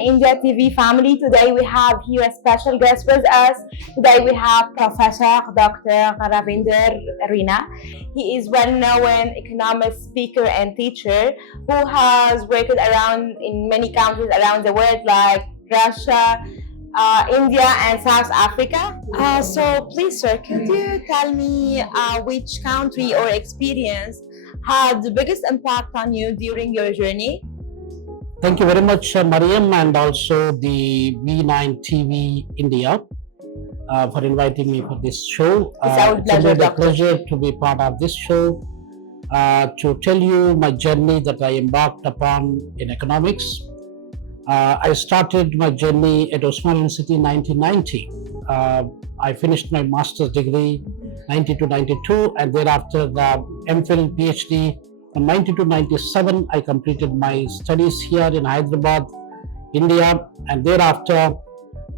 India TV family. Today we have here a special guest with us. Today we have Professor Dr Ravinder Rena. He is well-known economist, speaker and teacher who has worked around in many countries around the world like Russia, India and South Africa. So please sir, could you tell me which country or experience had the biggest impact on you during your journey? Thank you very much, Mariam, and also the V9indiaTv India for inviting me for this show. It's a pleasure to be part of this show to tell you my journey that I embarked upon in economics. I started my journey at Durban University in 1990. I finished my master's degree 90-92, and thereafter the M.Phil PhD from 90-97. I completed my studies here in Hyderabad, India, and thereafter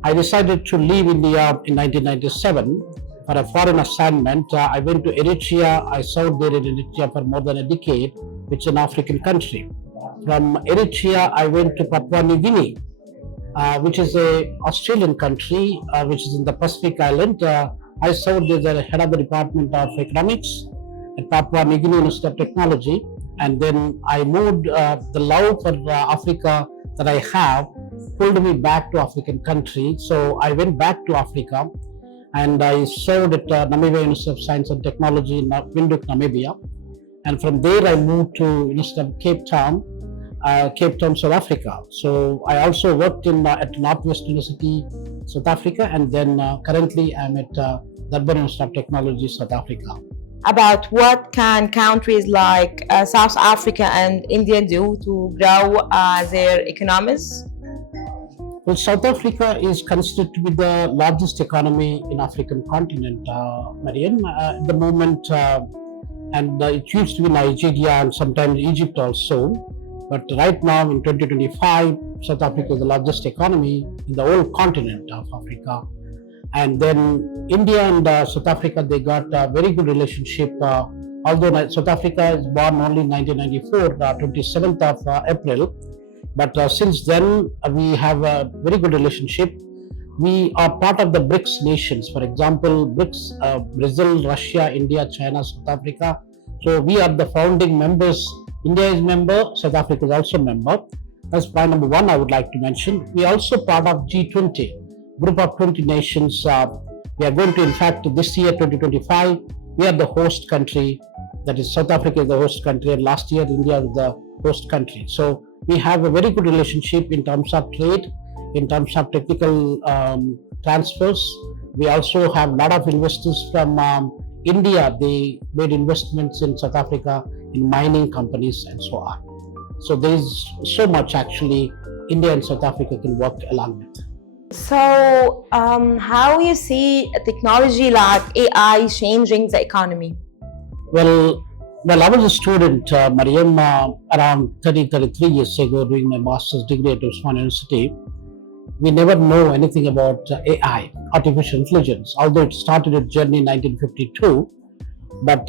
I decided to leave India in 1997 for a foreign assignment. I went to Eritrea. I served there in Eritrea for more than a decade, which is an African country. From Eritrea, I went to Papua New Guinea, which is an Australian country, which is in the Pacific Island. I served as the head of the Department of Economics at Papua New Guinea University of Technology. And then I moved, the love for Africa that I have pulled me back to African country. So I went back to Africa and I served at Namibia University of Science and Technology in Windhoek, Namibia. And from there I moved to University of Cape Town, South Africa. So I also worked at Northwest University, South Africa, and then currently I'm at Durban University of Technology, South Africa. About what can countries like South Africa and India do to grow their economies? Well, South Africa is considered to be the largest economy in African continent, Mariam, at the moment, and it used to be Nigeria and sometimes Egypt also. But right now in 2025, South Africa is the largest economy in the whole continent of Africa. And then India and South Africa, they got a very good relationship. Although South Africa is born only in 1994, 27th of April. But since then, we have a very good relationship. We are part of the BRICS nations. For example, BRICS, Brazil, Russia, India, China, South Africa. So we are the founding members. India is member, South Africa is also member. That's point number one I would like to mention. We are also part of G20, group of 20 nations. We are going to, in fact, this year, 2025, we are the host country. That is, South Africa is the host country, and last year, India was the host country. So we have a very good relationship in terms of trade, in terms of technical transfers. We also have a lot of investors from India. They made investments in South Africa in mining companies and so on. So there is so much actually India and South Africa can work along with. So how you see technology like AI changing the economy? Well, I was a student, Mariam, around 33 years ago doing my master's degree at Durban University. We never know anything about AI, artificial intelligence, although it started its journey in 1952. But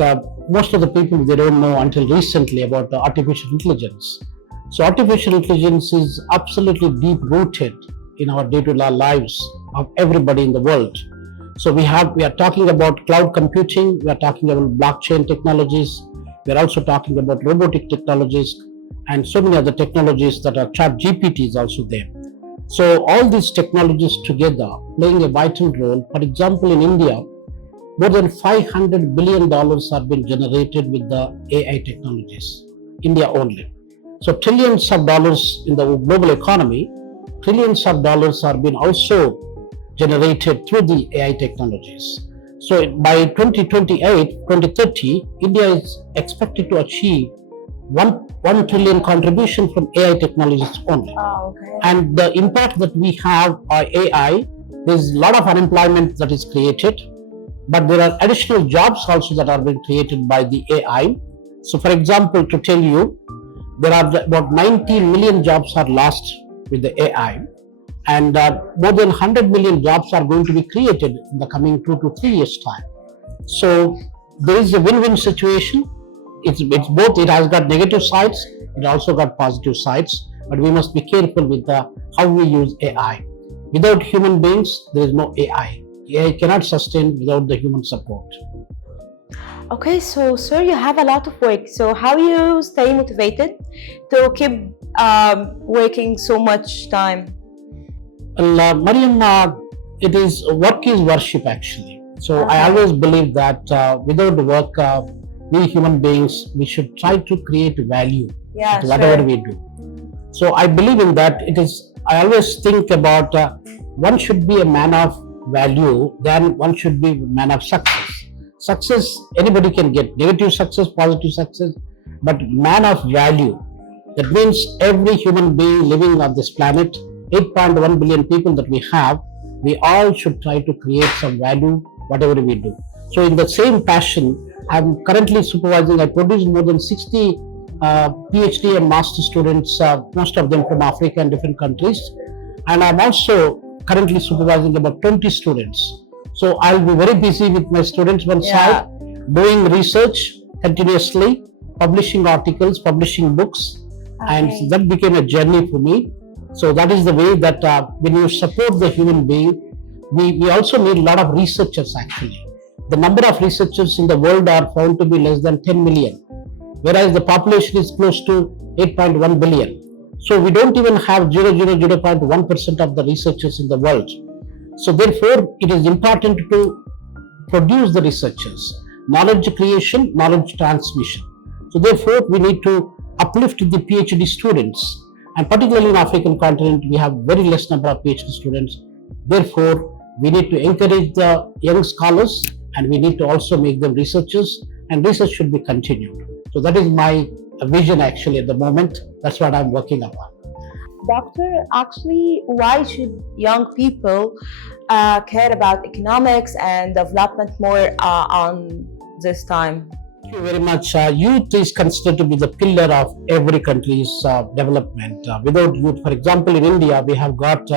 most of the people, they don't know until recently about artificial intelligence. So artificial intelligence is absolutely deep-rooted in our day-to-day lives of everybody in the world. So we are talking about cloud computing, we are talking about blockchain technologies, we are also talking about robotic technologies, and so many other technologies that are ChatGPT is also there. So all these technologies together playing a vital role. For example, in India, more than $500 billion are being generated with the AI technologies, India only. So trillions of dollars in the global economy, trillions of dollars are being also generated through the AI technologies. So by 2030, India is expected to achieve 1 trillion contribution from AI technologies only. Oh, okay. And the impact that we have on AI, there's a lot of unemployment that is created, but there are additional jobs also that are being created by the AI. So for example, to tell you, there are about 90 million jobs are lost with the AI, and more than 100 million jobs are going to be created in the coming 2 to 3 years time. So there is a win-win situation. It's both. It has got negative sides, it also got positive sides. but we must be careful with how we use AI. Without human beings, there is no AI. AI cannot sustain without the human support. Okay, so sir, you have a lot of work. So how you stay motivated to keep working so much time? Well, Mariam, it is work is worship actually. So I always believe that without work, we human beings, we should try to create value to whatever we do. So I believe in that. I always think about one should be a man of value, then one should be a man of success. Success, anybody can get negative success, positive success, but man of value. That means every human being living on this planet, 8.1 billion people that we have, we all should try to create some value, whatever we do. So in the same passion, I'm currently supervising, I produce more than 60 PhD and master students, most of them from Africa and different countries. And I'm also currently supervising about 20 students. So I'll be very busy with my students one side, doing research continuously, publishing articles, publishing books, and that became a journey for me. So that is the way that when you support the human being, we also need a lot of researchers actually. The number of researchers in the world are found to be less than 10 million, whereas the population is close to 8.1 billion. So we don't even have 0.1% of the researchers in the world. So therefore, it is important to produce the researchers, knowledge creation, knowledge transmission. So therefore, we need to uplift the PhD students, and particularly in African continent, we have very less number of PhD students. Therefore, we need to encourage the young scholars, and we need to also make them researchers, and research should be continued. So that is my vision actually at the moment. That's what I'm working upon. Doctor, actually, why should young people care about economics and development more on this time? Thank you very much. Youth is considered to be the pillar of every country's development. Without youth, for example, in India, we have got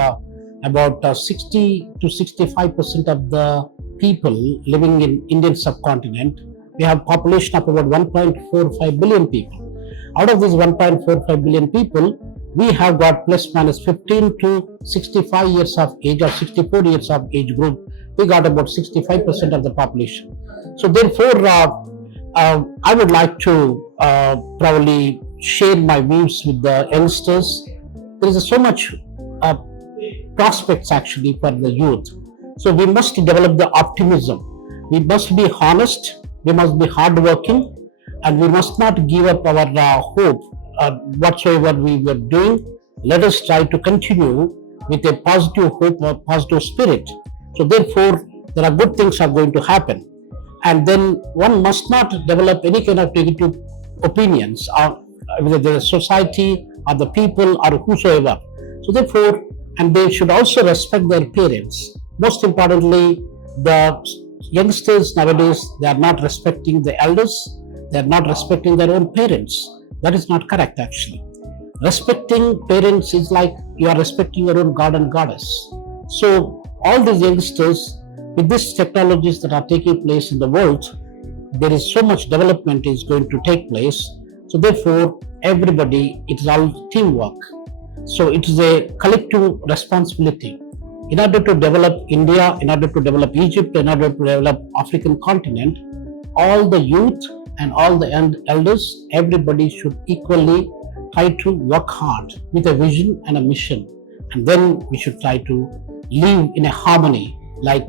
about 60 to 65% of the people living in Indian subcontinent. We have population of about 1.45 billion people. Out of these 1.45 billion people, we have got plus minus 15 to 65 years of age or 64 years of age group. We got about 65% of the population. So therefore, I would like to probably share my views with the youngsters. There is so much prospects actually for the youth. So we must develop the optimism. We must be honest. We must be hardworking, and we must not give up our hope. Whatsoever we were doing, let us try to continue with a positive hope or positive spirit. So therefore, there are good things are going to happen. And then one must not develop any kind of negative opinions on whether the society or the people or whosoever. So therefore, and they should also respect their parents. Most importantly, the youngsters nowadays, they are not respecting the elders, they are not respecting their own parents. That is not correct actually. Respecting parents is like you are respecting your own god and goddess. So all these youngsters, with these technologies that are taking place in the world, there is so much development is going to take place. So therefore, everybody, it is all teamwork. So it is a collective responsibility. In order to develop India, in order to develop Egypt, in order to develop African continent, all the youth and all the elders, everybody should equally try to work hard with a vision and a mission. And then we should try to live in a harmony. Like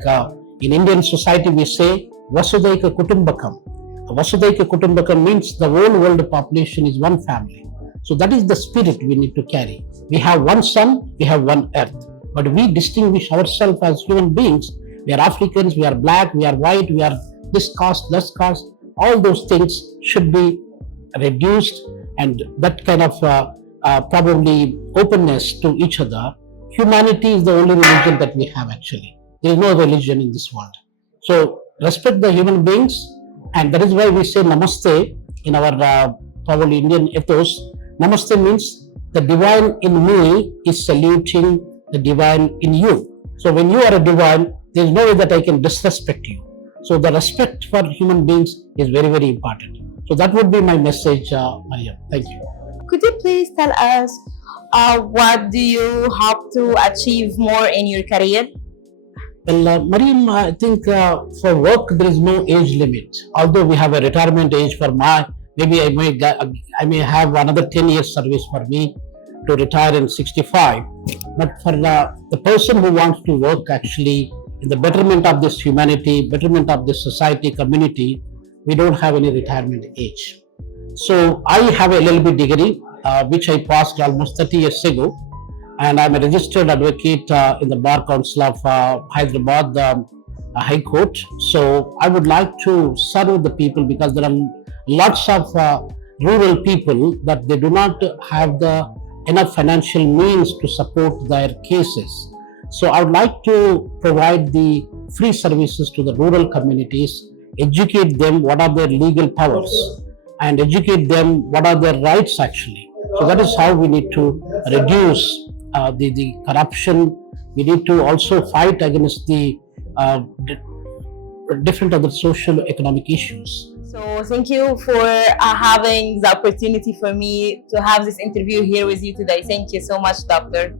in Indian society, we say, Vasudaika Kutumbakam. Vasudaika Kutumbakam means the whole world population is one family. So that is the spirit we need to carry. We have one sun, we have one earth. But we distinguish ourselves as human beings. We are Africans, we are black, we are white, we are this caste, that caste. All those things should be reduced, and that kind of probably openness to each other. Humanity is the only religion that we have actually. There is no religion in this world. So respect the human beings, and that is why we say Namaste in our probably Indian ethos. Namaste means the divine in me is saluting the divine in you. So when you are a divine, there is no way that I can disrespect you. So the respect for human beings is very, very important. So that would be my message, Mariam. Thank you. Could you please tell us What do you hope to achieve more in your career? Well, Mariam, I think for work there is no age limit. Although we have a retirement age for maybe I may have another 10 years service for me to retire in 65. But for the person who wants to work actually in the betterment of this humanity, betterment of this society, community, we don't have any retirement age. So I have a LLB degree, which I passed almost 30 years ago, and I'm a registered advocate in the Bar Council of Hyderabad High Court. So I would like to serve the people because there are lots of rural people that they do not have the enough financial means to support their cases. So I would like to provide the free services to the rural communities, educate them what are their legal powers, and educate them what are their rights actually. So that is how we need to reduce the corruption. We need to also fight against the different other social economic issues. So thank you for having the opportunity for me to have this interview here with you today. Thank you so much, Doctor.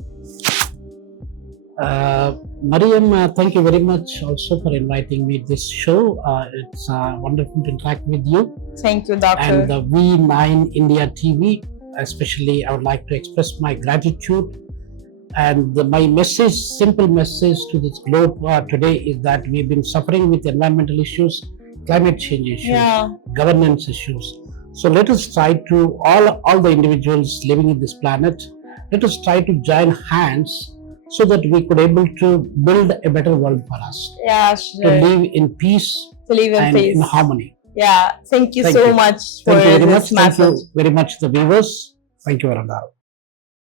Mariam, thank you very much also for inviting me to this show. It's wonderful to interact with you. Thank you, Doctor. And the V9indiaTv, especially I would like to express my gratitude. And my message, simple message to this globe today is that we've been suffering with environmental issues, climate change issues, governance issues. So let us try to, all the individuals living in this planet, let us try to join hands so that we could able to build a better world for us. Yeah, sure. To live in peace and in harmony. Yeah, thank you so much for this message. Thank you very much, the viewers. Thank you, Varanda.